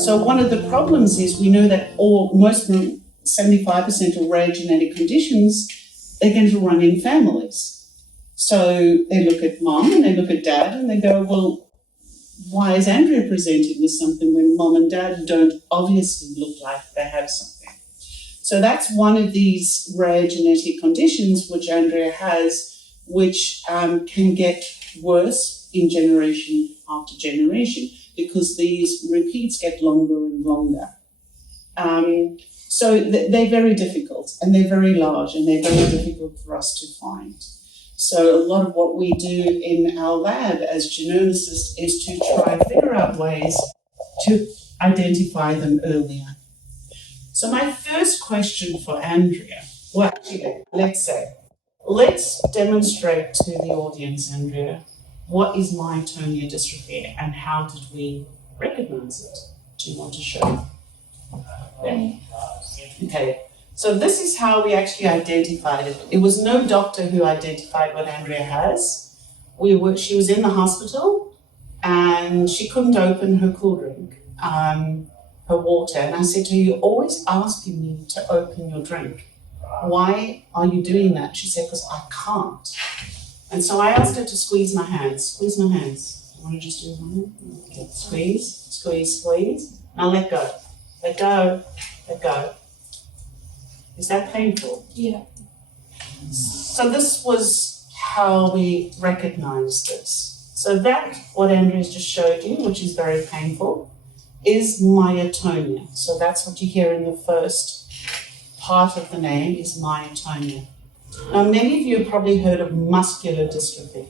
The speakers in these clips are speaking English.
So one of the problems is we know that most 75% of rare genetic conditions, they're going to run in families. So they look at mom and they look at dad and they go, well, why is Andrea presenting with something when mom and dad don't obviously look like they have something? So that's one of these rare genetic conditions which Andrea has, which can get worse in generation after generation because these repeats get longer and longer. So they're very difficult and they're very large and they're very difficult for us to find. So a lot of what we do in our lab as geneticists is to try and figure out ways to identify them earlier. So my first question for Andrea, well, actually, let's demonstrate to the audience, Andrea, what is myotonia dystrophy and how did we recognize it? Do you want to show? Yeah. Okay. So this is how we actually identified it. It was no doctor who identified what Andrea has. She was in the hospital and she couldn't open her cool drink, her water. And I said to her, you're always asking me to open your drink. Why are you doing that? She said, because I can't. And so I asked her to squeeze my hands. Squeeze my hands. You want to just do my hand? Okay. Squeeze, squeeze, squeeze. Now let go. Let go. Let go. Is that painful? Yeah. So this was how we recognized this. So that, what Andrea's just showed you, which is very painful, is myotonia. So that's what you hear in the first part of the name is myotonia. Now, many of you have probably heard of muscular dystrophy.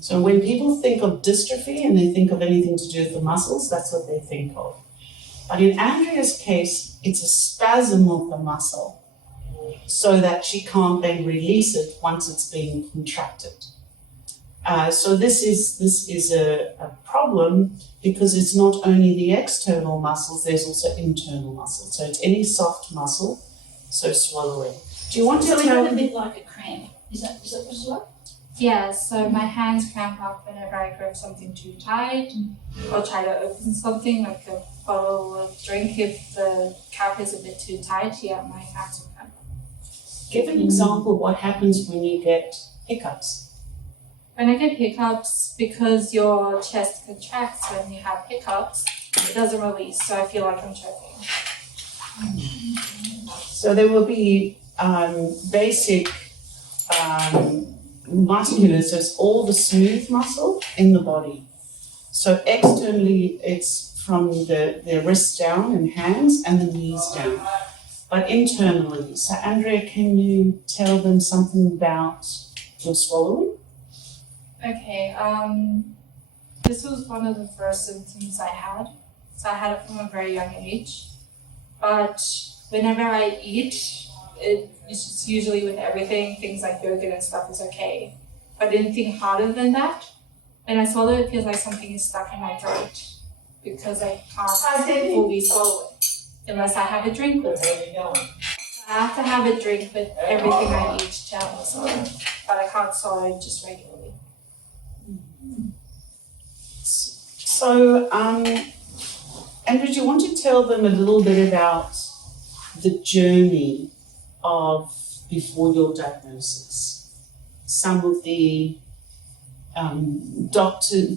So when people think of dystrophy and they think of anything to do with the muscles, that's what they think of. But in Andrea's case, it's a spasm of the muscle so that she can't then release it once it's being contracted. So this is a problem because it's not only the external muscles, there's also internal muscles. So it's any soft muscle, so swallowing. Do you want to tell a bit like a cramp? Is that what it's like? Yeah, so my hands cramp up whenever I grab something too tight or try to open something like a bottle of drink. If the cap is a bit too tight, yeah, my hands will cramp up. Give an example of what happens when you get hiccups. When I get hiccups, because your chest contracts when you have hiccups, it doesn't release, so I feel like I'm choking. So there will be basic muscular, so it's all the smooth muscle in the body. So externally, it's from the wrists down and hands and the knees down. But internally, so Andrea, can you tell them something about your swallowing? Okay, this was one of the first symptoms I had. So I had it from a very young age. But whenever I eat, it's just usually with everything, things like yogurt and stuff is okay. But anything harder than that, when I swallow it feels like something is stuck in my throat because I can't fully swallow it unless I have a drink with it. I have to have a drink with everything I eat to help me swallow, but I can't swallow it just regularly. So, Andrew, do you want to tell them a little bit about the journey of before your diagnosis? Some of the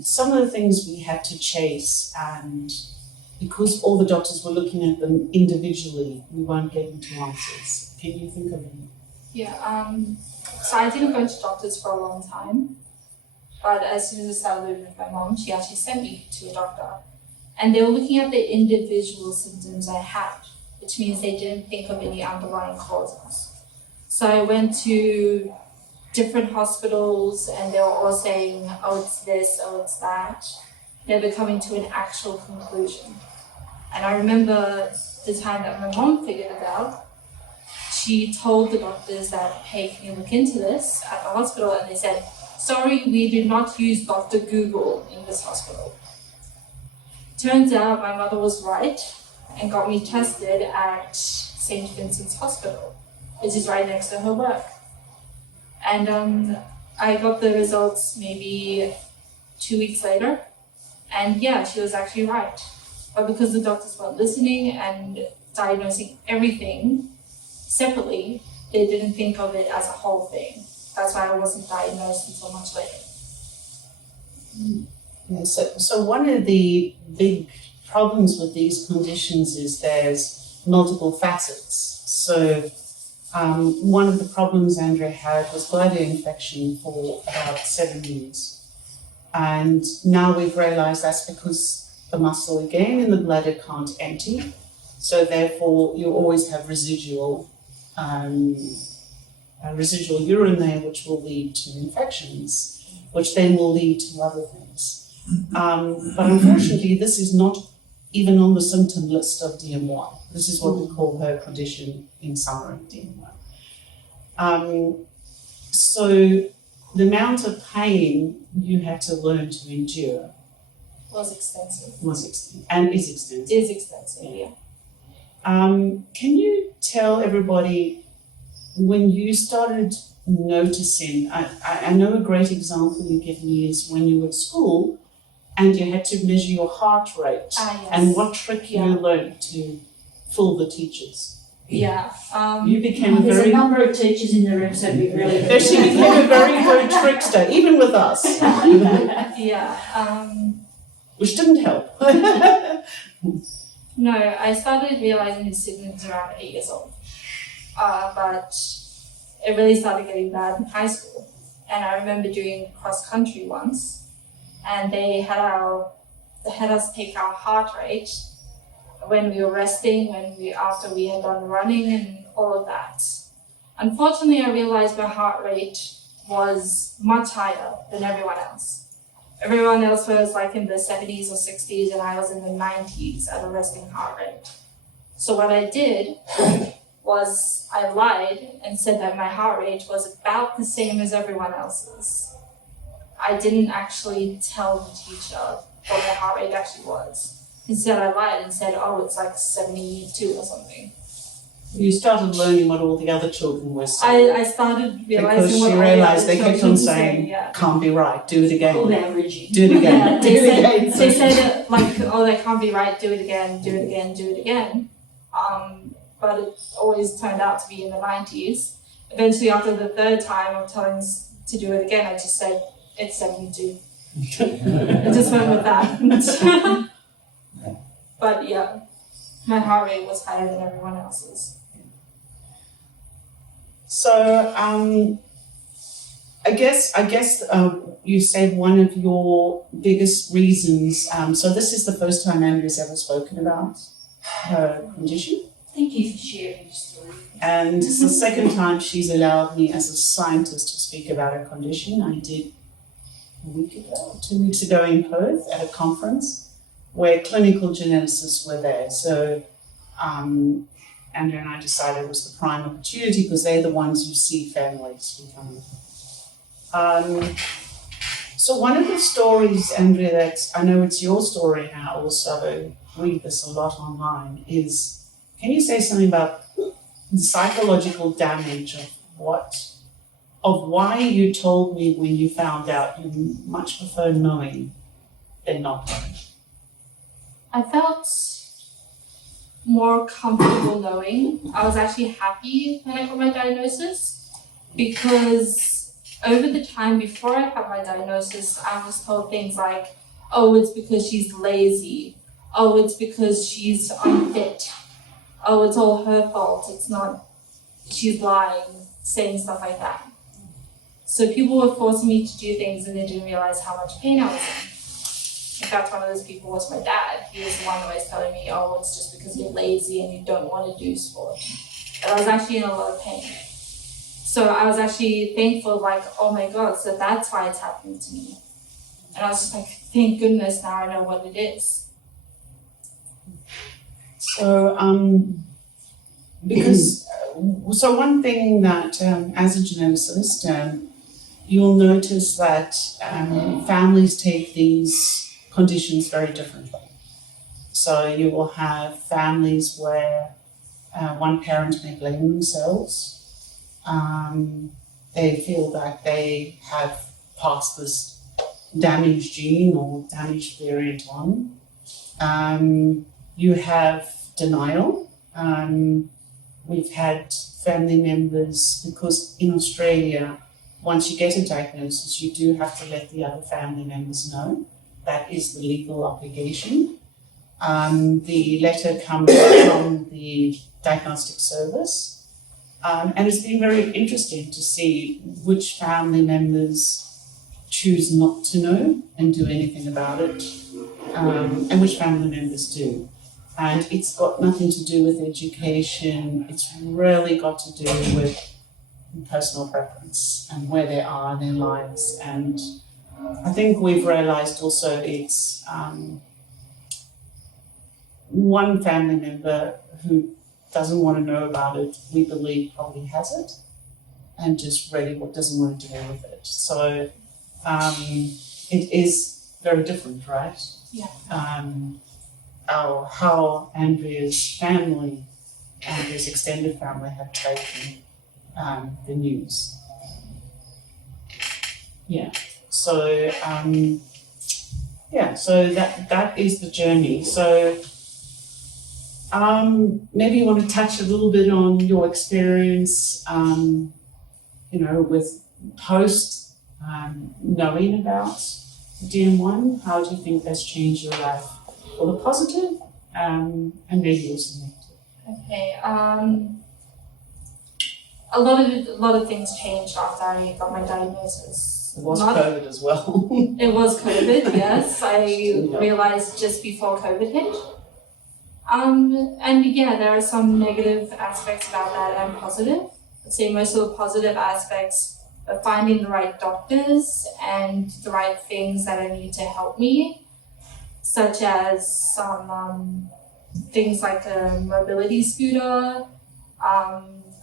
some of the things we had to chase, and because all the doctors were looking at them individually, we weren't getting to answers. Can you think of any? Yeah, so I didn't go to doctors for a long time, but as soon as I started living with my mom, she actually sent me to a doctor. And they were looking at the individual symptoms I had, which means they didn't think of any underlying causes. So I went to different hospitals and they were all saying, oh, it's this, oh, it's that, never coming to an actual conclusion. And I remember the time that my mom figured it out, she told the doctors that, hey, can you look into this at the hospital? And they said, sorry, we do not use Dr. Google in this hospital. Turns out my mother was right and got me tested at St. Vincent's Hospital, which is right next to her work. And I got the results maybe 2 weeks later, and yeah, she was actually right. But because the doctors weren't listening and diagnosing everything separately, they didn't think of it as a whole thing. That's why I wasn't diagnosed until much later. Yeah, so one of the big problems with these conditions is there's multiple facets. So one of the problems Andrea had was bladder infection for about 7 years. And now we've realized that's because the muscle again in the bladder can't empty. So therefore you always have residual urine there, which will lead to infections, which then will lead to other things. But unfortunately, this is not even on the symptom list of DM1. This is what we call her condition in summary, DM1. So the amount of pain you had to learn to endure Was extensive. And is extensive. Is extensive, yeah. Can you tell everybody when you started noticing, I know a great example you give me is when you were at school and you had to measure your heart rate Yes. and what trick you learned to fool the teachers. Yeah. You became a There's very... a number of teachers in the room, so it'd be really good. She became a very good trickster, even with us. Yeah. Which didn't help. No, I started realizing these symptoms around 8 years old. But it really started getting bad in high school. And I remember doing cross country once, and they had us take our heart rate when we were resting, after we had done running and all of that. Unfortunately, I realized my heart rate was much higher than everyone else. Everyone else was like in the 70s or 60s, and I was in the 90s at a resting heart rate. So what I did was I lied and said that my heart rate was about the same as everyone else's. I didn't actually tell the teacher what my heart rate actually was. Instead, I lied and said, oh, it's like 72 or something. You started learning what all the other children were saying. I started realizing because what she all the realized other they kept children on were saying, yeah. can't be right, do it again. Called averaging. Do it again. Yeah, do it again. they said like, oh, that can't be right, do it again, do it again, do it again. But it always turned out to be in the 90s. Eventually, after the third time of telling us to do it again, I just said, it's 72. I just went with that. But yeah, my heart rate was higher than everyone else's. So I guess you said one of your biggest reasons. So this is the first time Andrea's ever spoken about her condition, Thank you for sharing your story. and it's the second time she's allowed me as a scientist to speak about her condition. I did a week ago, 2 weeks ago in Perth at a conference where clinical geneticists were there. So Andrea and I decided it was the prime opportunity because they're the ones who see families becoming. So one of the stories, Andrea, that I know it's your story now also, read this a lot online, is, can you say something about the psychological damage of why you told me when you found out you much prefer knowing than not knowing? I felt more comfortable knowing. I was actually happy when I got my diagnosis because over the time before I had my diagnosis, I was told things like, oh, it's because she's lazy. Oh, it's because she's unfit. Oh, it's all her fault. It's not, she's lying, saying stuff like that. So people were forcing me to do things and they didn't realize how much pain I was in. In fact, one of those people was my dad. He was the one always telling me, oh, it's just because you're lazy and you don't want to do sport. But I was actually in a lot of pain. So I was actually thankful, like, oh my God, so that's why it's happening to me. And I was just like, thank goodness now I know what it is. So, so one thing that as a geneticist, you'll notice that families take these conditions very differently. So you will have families where one parent may blame themselves. They feel that they have passed this damaged gene or damaged variant on. You have denial. We've had family members, because in Australia, once you get a diagnosis, you do have to let the other family members know. That is the legal obligation. The letter comes from the diagnostic service, and it's been very interesting to see which family members choose not to know and do anything about it, and which family members do. And it's got nothing to do with education. It's really got to do with personal preference and where they are in their lives. And I think we've realized also it's one family member who doesn't want to know about it, we believe probably has it, and just really doesn't want to deal with it. So it is very different, right? Yeah. How Andrea's family, Andrea's extended family have taken the news. Yeah. So so that is the journey. So maybe you want to touch a little bit on your experience, with post knowing about DM1. How do you think that's changed your life for the positive, and maybe also negative? Okay. A lot of things changed after I got my diagnosis. It was COVID as well. It was COVID, yes. I realized just before COVID hit. And yeah, there are some negative aspects about that and positive. I'd say most of the positive aspects are finding the right doctors and the right things that I need to help me, such as some things like a mobility scooter.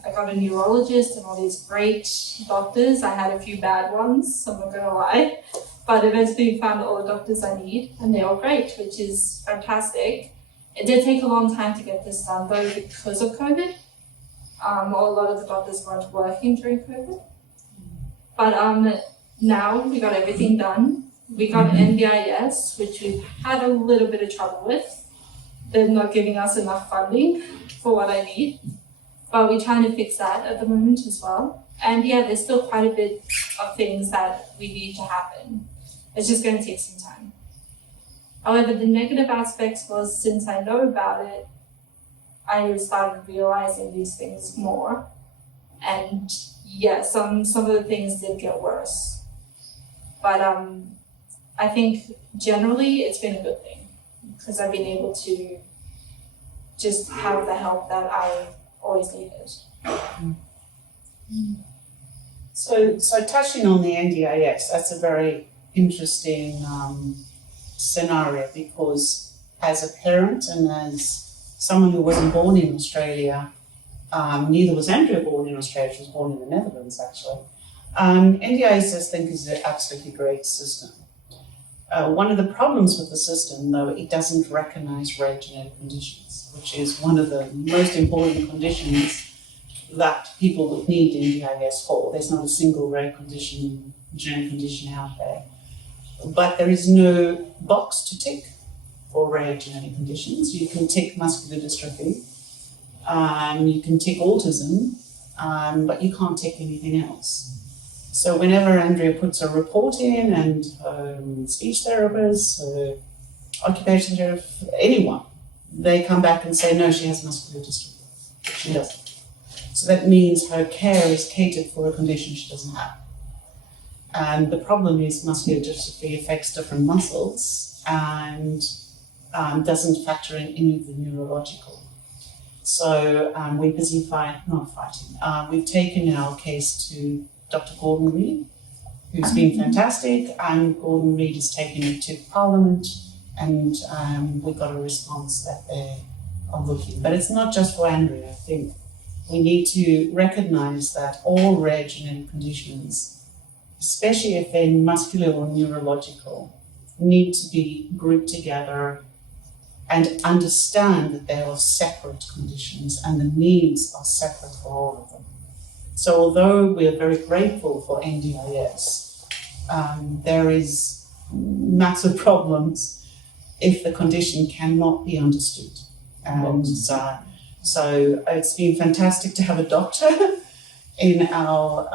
I got a neurologist and all these great doctors. I had a few bad ones, I'm not gonna lie, but eventually found all the doctors I need, and they're all great, which is fantastic. It did take a long time to get this done, though, because of COVID. A lot of the doctors weren't working during COVID. But now we got everything done. We got NDIS, which we've had a little bit of trouble with. They're not giving us enough funding for what I need. But we're trying to fix that at the moment as well. And yeah, there's still quite a bit of things that we need to happen. It's just going to take some time. However, the negative aspects was, since I know about it, I started realizing these things more. And yeah, some of the things did get worse. But I think generally it's been a good thing, because I've been able to just have the help that I always needed. So touching on the NDIS, that's a very interesting scenario, because as a parent and as someone who wasn't born in Australia, neither was Andrea born in Australia, she was born in the Netherlands actually. NDIS, I think, is an absolutely great system. One of the problems with the system, though, it doesn't recognize rare genetic conditions, which is one of the most important conditions that people would need NDIS for. There's not a single rare condition, genetic condition out there. But there is no box to tick for rare genetic conditions. You can tick muscular dystrophy, you can tick autism, but you can't tick anything else. So whenever Andrea puts a report in, and speech therapists, occupational therapist, anyone, they come back and say, no, she has muscular dystrophy. She doesn't. So that means her care is catered for a condition she doesn't have. And the problem is muscular dystrophy affects different muscles and doesn't factor in any of the neurological. So we're busy we've taken our case to Dr. Gordon Reid, who's been fantastic, and Gordon Reid has taken it to Parliament, and we got a response that they are looking. But it's not just for Andrea. I think we need to recognise that all rare genetic conditions, especially if they're muscular or neurological, need to be grouped together and understand that they are separate conditions and the needs are separate for all of them. So although we are very grateful for NDIS, there is massive problems if the condition cannot be understood. And so it's been fantastic to have a doctor in our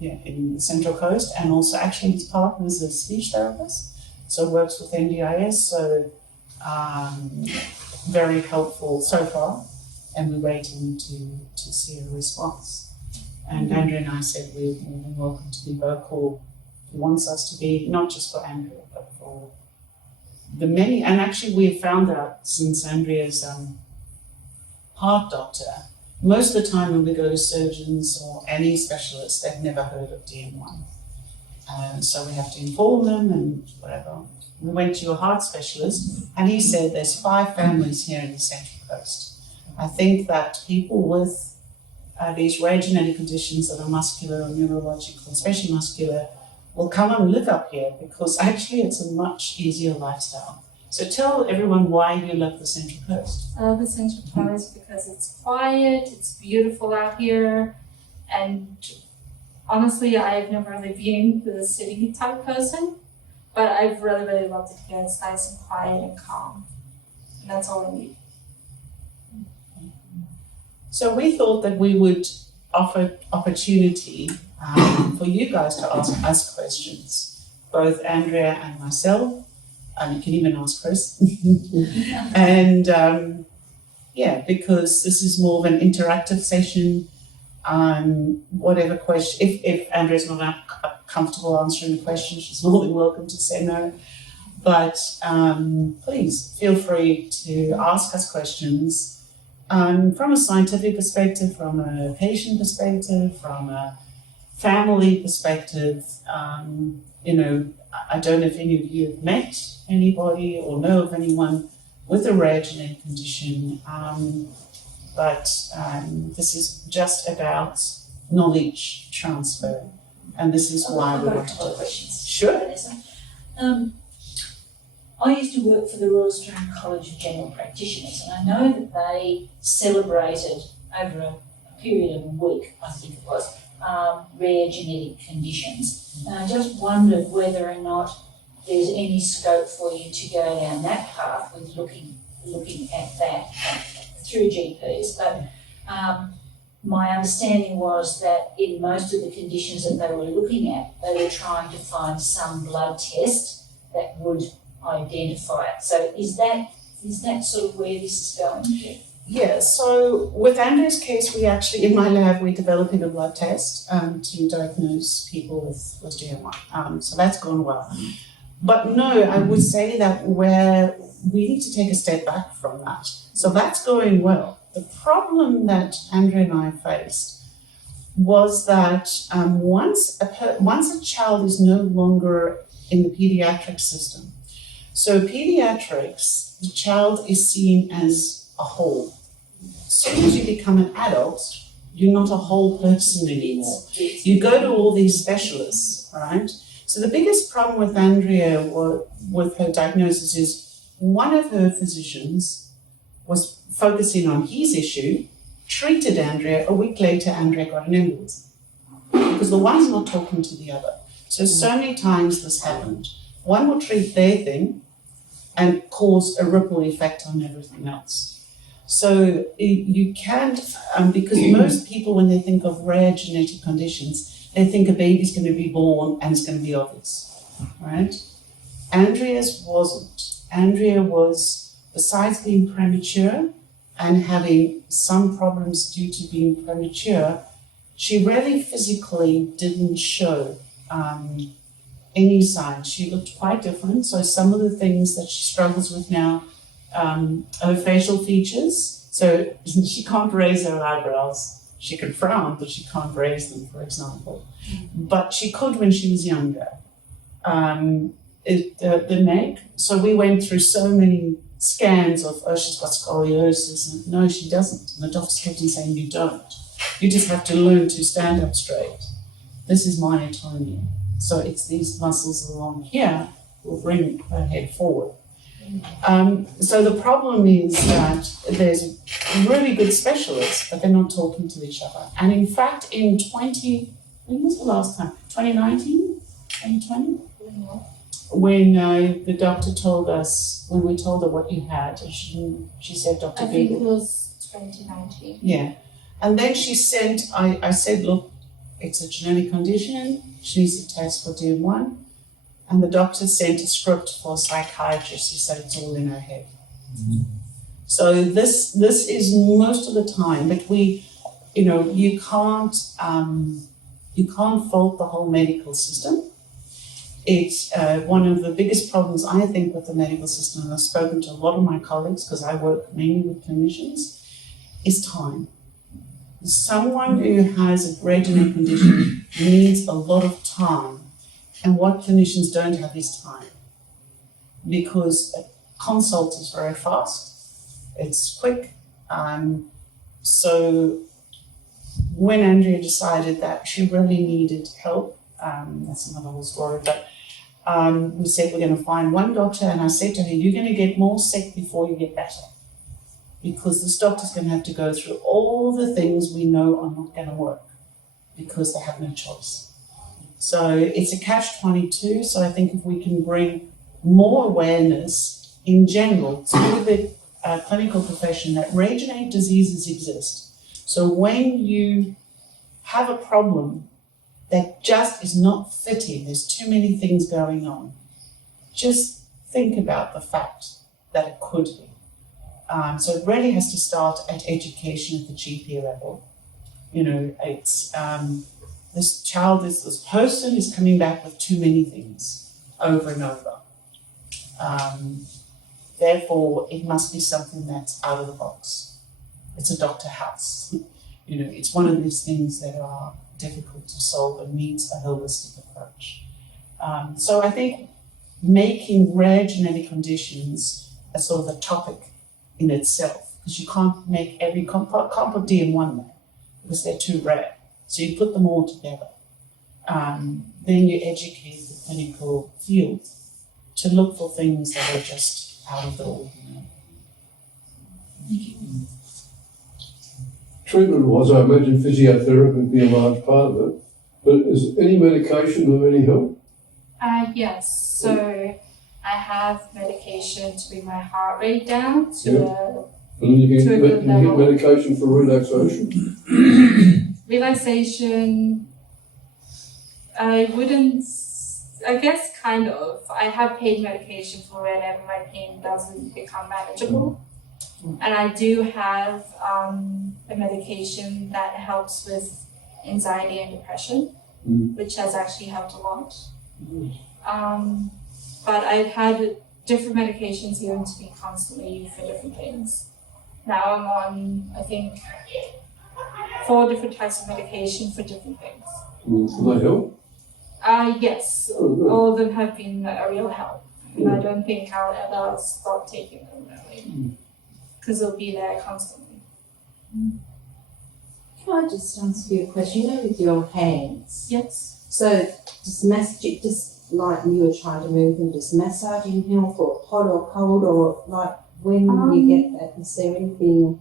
in the Central Coast, and also actually his partner is a speech therapist, so works with NDIS, so very helpful so far, and we're waiting to see a response. And Andrea and I said we're more than welcome to be vocal. He wants us to be, not just for Andrea, but for the many, and actually we've found out since Andrea's heart doctor, most of the time when we go to surgeons or any specialists, they've never heard of DM1. So we have to inform them and whatever. We went to a heart specialist and he said there's 5 families here in the Central Coast. I think that people with these rare genetic conditions that are muscular or neurological, especially muscular, will come and live up here because actually it's a much easier lifestyle. So tell everyone why you love the Central Coast. I love the Central Coast because it's quiet, it's beautiful out here, and honestly, I've never really been the city type person, but I've really loved it here. It's nice and quiet and calm, and that's all I need. So we thought that we would offer opportunity for you guys to ask us questions, both Andrea and myself. You can even ask Chris. And because this is more of an interactive session, whatever question, if Andrea's not comfortable answering the question, she's more than welcome to say no. But please feel free to ask us questions from a scientific perspective, from a patient perspective, from a family perspective. I don't know if any of you have met anybody or know of anyone with a rare genetic condition, but this is just about knowledge transfer, and this is why we want to do it. Sure. Vanessa. I used to work for the Royal Australian College of General Practitioners, and I know that they celebrated over a period of a week, I think it was, rare genetic conditions. And I just wondered whether or not there's any scope for you to go down that path with looking at that through GPs. But my understanding was that in most of the conditions that they were looking at, they were trying to find some blood test that would identify it. So is that sort of where this is going? Yeah, so with Andrea's case, we actually, in my lab, we're developing a blood test to diagnose people with DM1. So that's gone well. But no, I would say that we need to take a step back from that. So that's going well. The problem that Andrea and I faced was that once a child is no longer in the pediatric system, so pediatrics, the child is seen as a whole. As soon as you become an adult, you're not a whole person anymore. You go to all these specialists, right? So the biggest problem with Andrea with her diagnosis is one of her physicians was focusing on his issue, treated Andrea. A week later, Andrea got an embolism because the one's not talking to the other. So many times this happened. One will treat their thing and cause a ripple effect on everything else. So you can't, because most people, when they think of rare genetic conditions, they think a baby's going to be born and it's going to be obvious, right? Andrea's wasn't. Andrea was, besides being premature and having some problems due to being premature, she really physically didn't show any signs. She looked quite different. So some of the things that she struggles with now, her facial features. So she can't raise her eyebrows. She can frown, but she can't raise them, for example. But she could when she was younger. The neck. So we went through so many scans of, she's got scoliosis. And no, she doesn't. And the doctors kept on saying, you don't. You just have to learn to stand up straight. This is myotonia. So it's these muscles along here will bring her head forward. So the problem is that there's really good specialists, but they're not talking to each other. And in fact, when was the last time? 2019? 2020? when the doctor told us, when we told her what you had, she said, Dr. I think it Google. was 2019. Yeah. And then she sent, I said, look, it's a genetic condition, she needs to test for DM1. And the doctor sent a script for a psychiatrist. He said it's all in her head. Mm-hmm. So this is most of the time, but you can't fault the whole medical system. It's one of the biggest problems, I think, with the medical system, and I've spoken to a lot of my colleagues because I work mainly with clinicians, is time. Someone who has a rare genetic condition needs a lot of time, and what clinicians don't have is time, because a consult is very fast, it's quick. So when Andrea decided that she really needed help, that's another whole story, but we said we're going to find one doctor, and I said to her, you're going to get more sick before you get better, because this doctor's going to have to go through all the things we know are not going to work, because they have no choice. So it's a catch-22, so I think if we can bring more awareness in general to the clinical profession that rare genetic diseases exist. So when you have a problem that just is not fitting, there's too many things going on, just think about the fact that it could be. So it really has to start at education at the GP level. It's this person is coming back with too many things over and over. Therefore, it must be something that's out of the box. It's a doctor house. It's one of these things that are difficult to solve and needs a holistic approach. So I think making rare genetic conditions a sort of a topic in itself, because you can't make can't put DM1 there, because they're too rare. So you put them all together. Then you educate the clinical field to look for things that are just out of the ordinary. Thank you. Treatment-wise, I imagine physiotherapy would be a large part of it, but is any medication of any help? Yes. So I have medication to bring my heart rate down to And you to a good get level. medication for relaxation? Relaxation, I guess kind of. I have pain medication for whenever my pain doesn't become manageable. And I do have a medication that helps with anxiety and depression, which has actually helped a lot. But I've had different medications given to me constantly for different things. Now I'm on, I think, 4 different types of medication for different things. Can they help? Yes, good. all of them have been a real help. And I don't think I'll ever stop taking them really, because they'll be there constantly. Can I just ask you a question? With your hands. Yes. So just like you were trying to move them, does massaging help, or hot or cold, or like when you get that, is there anything?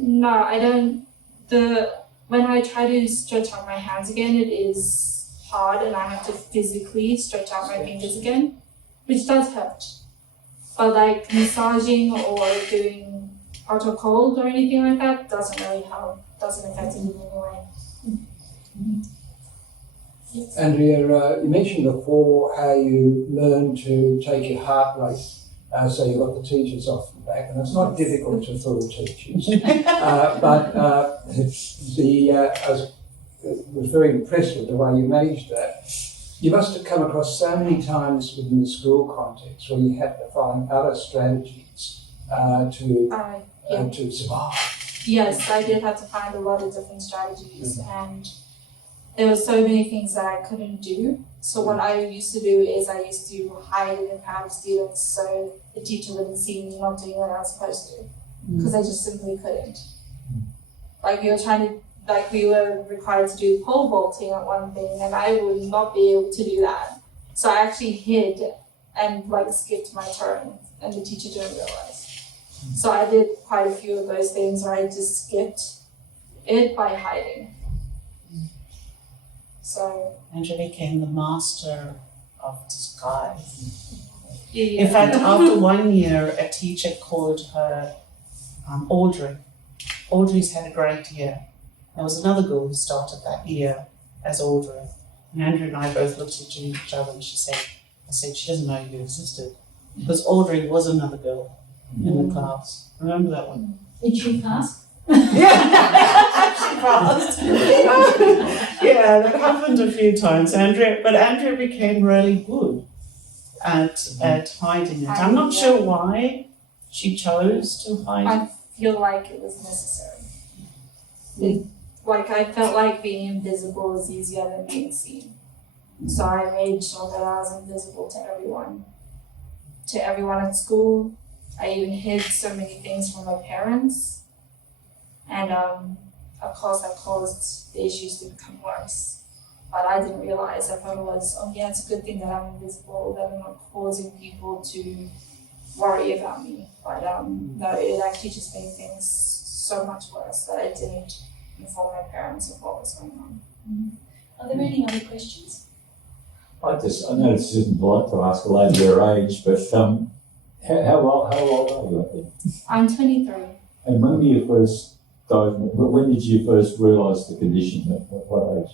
No, I don't. When I try to stretch out my hands again, it is hard, and I have to physically stretch out my fingers again, which does hurt. But like massaging or doing hot or cold or anything like that doesn't really help. Doesn't affect it in any way. Yes. Andrea, you mentioned before how you learned to take your heart rate, so you got the teachers off the back, and it's not difficult to fool teachers. But I was very impressed with the way you managed that. You must have come across so many times within the school context where you had to find other strategies to survive. Yes, I did have to find a lot of different strategies, and there were so many things that I couldn't do. So what I used to do is I used to hide in a crowd of students so the teacher wouldn't see me not doing what I was supposed to, because I just simply couldn't. Like we were required to do pole vaulting at one thing, and I would not be able to do that. So I actually hid and skipped my turn, and the teacher didn't realize. So I did quite a few of those things where I just skipped it by hiding. So Andrea became the master of disguise. Yeah. In fact, after 1 year, a teacher called her Audrey. Audrey's had a great year. There was another girl who started that year as Audrey. And Andrea and I both looked at each other and I said, she doesn't know you existed. Because Audrey was another girl in the class. Remember that one? Did she pass? Yeah, she passed. Yeah, that happened a few times. Andrea became really good at hiding it. I'm not sure why she chose to hide I it. feel like it was necessary. I felt like being invisible was easier than being seen. So I made sure that I was invisible to everyone. To everyone at school. I even hid so many things from my parents. And of course that caused the issues to become worse. But I didn't realize. I thought it was, it's a good thing that I'm invisible, that I'm not causing people to worry about me. But no, it actually just made things so much worse that I didn't inform my parents of what was going on. Are there any other questions? I know this isn't polite to ask a lady your age, but how old are you, I think? I'm 23. And when were you first diagnosed? When did you first realise the condition? At what age?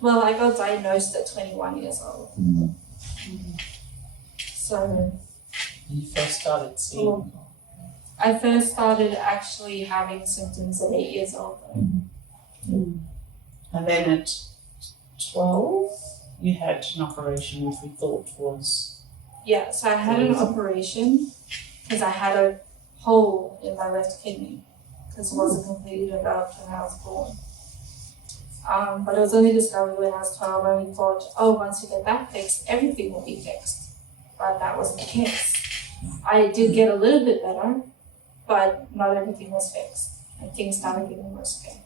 Well, I got diagnosed at 21 years old. So You first started seeing. I first started actually having symptoms at 8 years old. And then at 12, you had an operation which we thought was. Yeah, so I had an operation because I had a hole in my left kidney because it wasn't completely developed when I was born. But it was only discovered when I was 12 and we thought, once you get that fixed, everything will be fixed. But that wasn't the case. I did get a little bit better, but not everything was fixed. And things started getting worse again.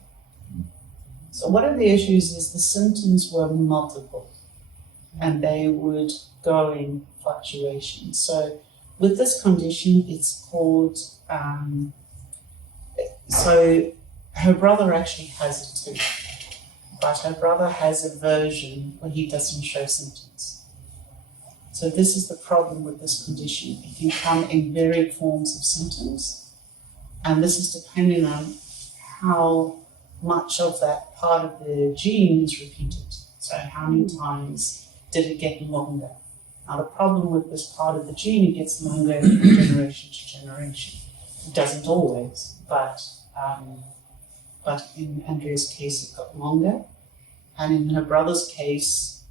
So one of the issues is the symptoms were multiple and they would go in fluctuations. So with this condition, it's called, so her brother actually has it too, but her brother has a version where he doesn't show symptoms. So this is the problem with this condition. It can come in varied forms of symptoms, and this is depending on how much of that part of the gene is repeated. So how many times did it get longer? Now the problem with this part of the gene, it gets longer from generation to generation. It doesn't always, but in Andrea's case it got longer, and in her brother's case,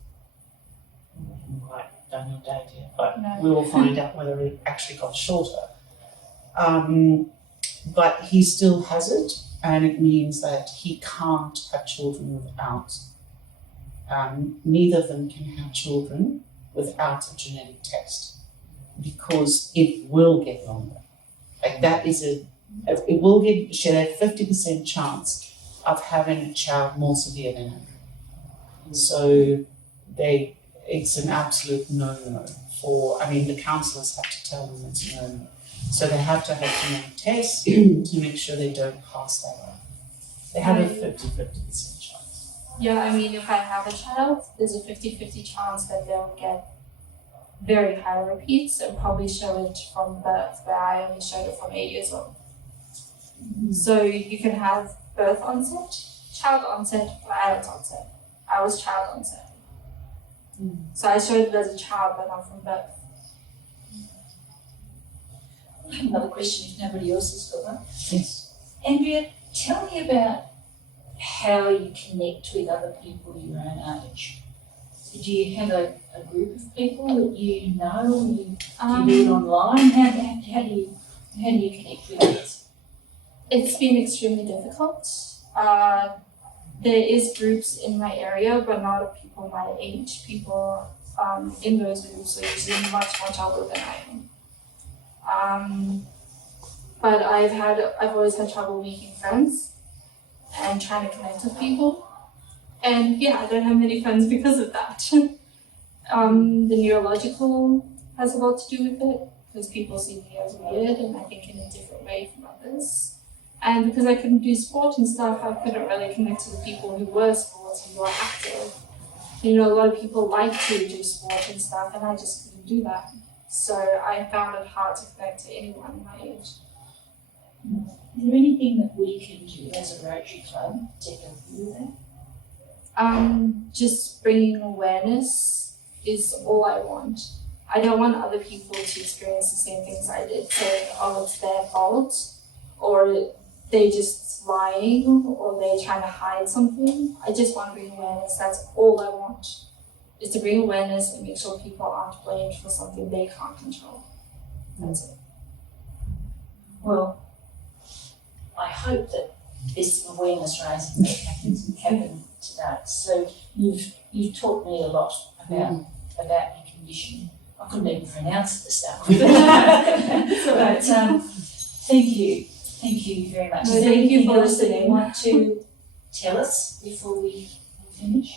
I haven't quite done your date yet, but we will find out whether it actually got shorter. But he still has it, and it means that he can't have children without. Neither of them can have children without a genetic test, because it will get longer. Like that is it will get, she had a 50% chance of having a child more severe than Andrea. So it's an absolute no-no the counsellors have to tell them it's a no-no. So they have to have genetic tests to make sure they don't pass that on. They have a 50% chance. Yeah, if I have a child, there's a 50-50 chance that they'll get very high repeats and probably show it from birth, where I only showed it from 8 years old. So you can have birth onset, child onset, or adult onset. I was child onset. So I showed it as a child, but not from birth. I have another question if nobody else has got one. Yes. Andrea, tell me about how you connect with other people your own age. Do you have a group of people that you know, do you do it online? How do you connect with others? It's been extremely difficult. There is groups in my area, but not of people my age. People in those groups are usually much older than I am. But I've always had trouble making friends and trying to connect with people. And I don't have many friends because of that. The neurological has a lot to do with it, because people see me as weird and I think in a different way from others. And because I couldn't do sport and stuff, I couldn't really connect to the people who were sports and who were active. You know, a lot of people like to do sport and stuff, and I just couldn't do that. So I found it hard to connect to anyone my age. Is there anything that we can do as a Rotary Club to help you with that? Just bringing awareness is all I want. I don't want other people to experience the same things I did, saying, oh, it's their fault, or they just lying, or they trying to hide something. I just want to bring awareness. That's all I want, is to bring awareness and make sure people aren't blamed for something they can't control. That's it. Well, I hope that this awareness raising that happened today. So you've taught me a lot about your condition. I couldn't even pronounce it to start with. But thank you very much. No, Is there thank you anything for else that you listening. want to tell us before we finish?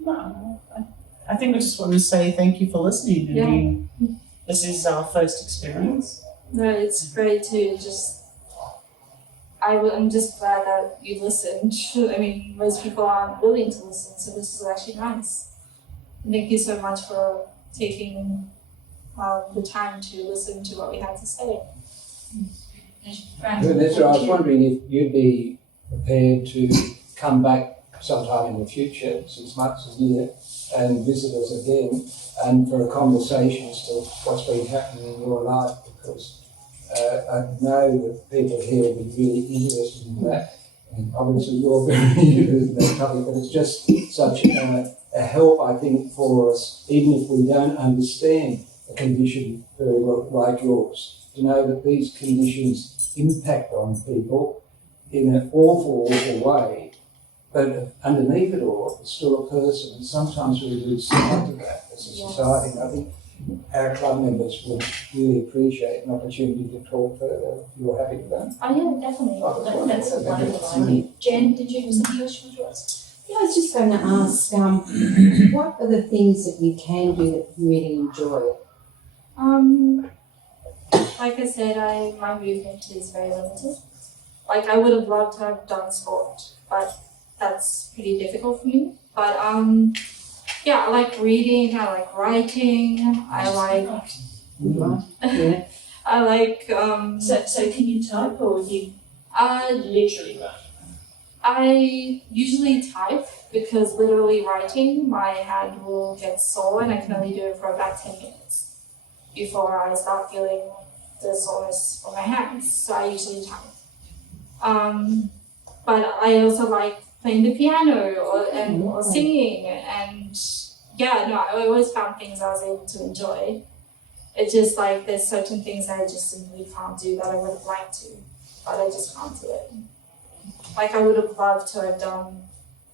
No, I think I just want to say thank you for listening. Yeah. I mean, this is our first experience. No, it's great to just. I'm just glad that you listened. I mean, most people aren't willing to listen, so this is actually nice. Thank you so much for taking the time to listen to what we had to say. Vanessa, I was wondering if you'd be prepared to come back sometime in the future, 6 months, a year, and visit us again, and for a conversation as to what's been happening in your life, because I know that people here will be really interested in that, and obviously you're very interested in that topic, but it's just such a help, I think, for us, even if we don't understand a condition very well like yours, to know that these conditions impact on people in an awful way, but underneath it all, it's still a person, and sometimes we lose sight of that as a society. And I think our club members would really appreciate an opportunity to talk further if you're happy with that. Oh yeah, definitely. That's a wonderful idea. Jen, did you have something else you want to ask? Yeah, I was just going to ask, what are the things that you can do that you really enjoy? Like I said, my movement is very limited. Like, I would have loved to have done sport, but that's pretty difficult for me. But yeah, I like reading, I like writing, I like Yeah. I like So can you type or you literally write? I usually type, because literally writing, my hand will get sore and I can only do it for about 10 minutes before I start feeling the soreness from my hands. So I usually type. But I also like playing the piano or singing, and I always found things I was able to enjoy. It's just like there's certain things I just simply can't do that I would have liked to, but I just can't do it. Like, I would have loved to have done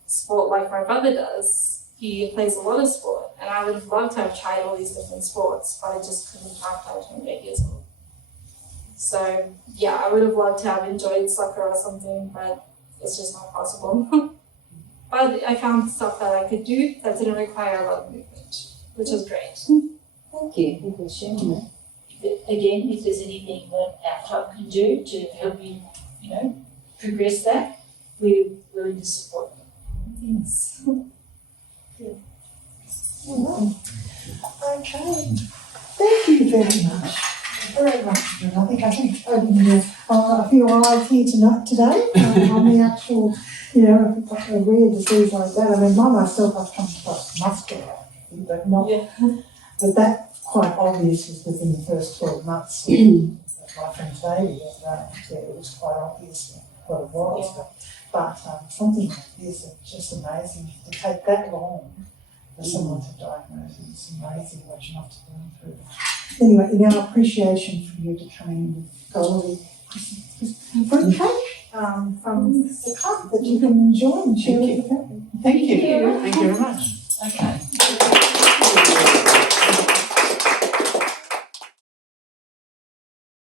sport like my brother does. He plays a lot of sport, and I would have loved to have tried all these different sports, but I just couldn't after I turned 8 years old. So yeah, I would have loved to have enjoyed soccer or something, but it's just not possible. But I found stuff that I could do that didn't require a lot of movement, which was great. Thank you for sharing that. Again, if there's anything that our club can do to help you, progress that, we're willing to support you. Thanks. Okay. Thank you very much. Very much, John. I think opening a few eyes here today on the actual, a rare disease like that. I mean, myself, I've come across muscular atrophy, but not. Yeah. But that quite obvious was within the first 12 months of my friend's baby. It was quite obvious what it was. Yeah. But something like this, it's just amazing to take that long for someone to diagnose it. It's amazing what you have to go through. Anyway, in our appreciation for you to come in with golden fruit cake from the club that you can enjoy and share with your family. Thank you. Thank you very much. Okay.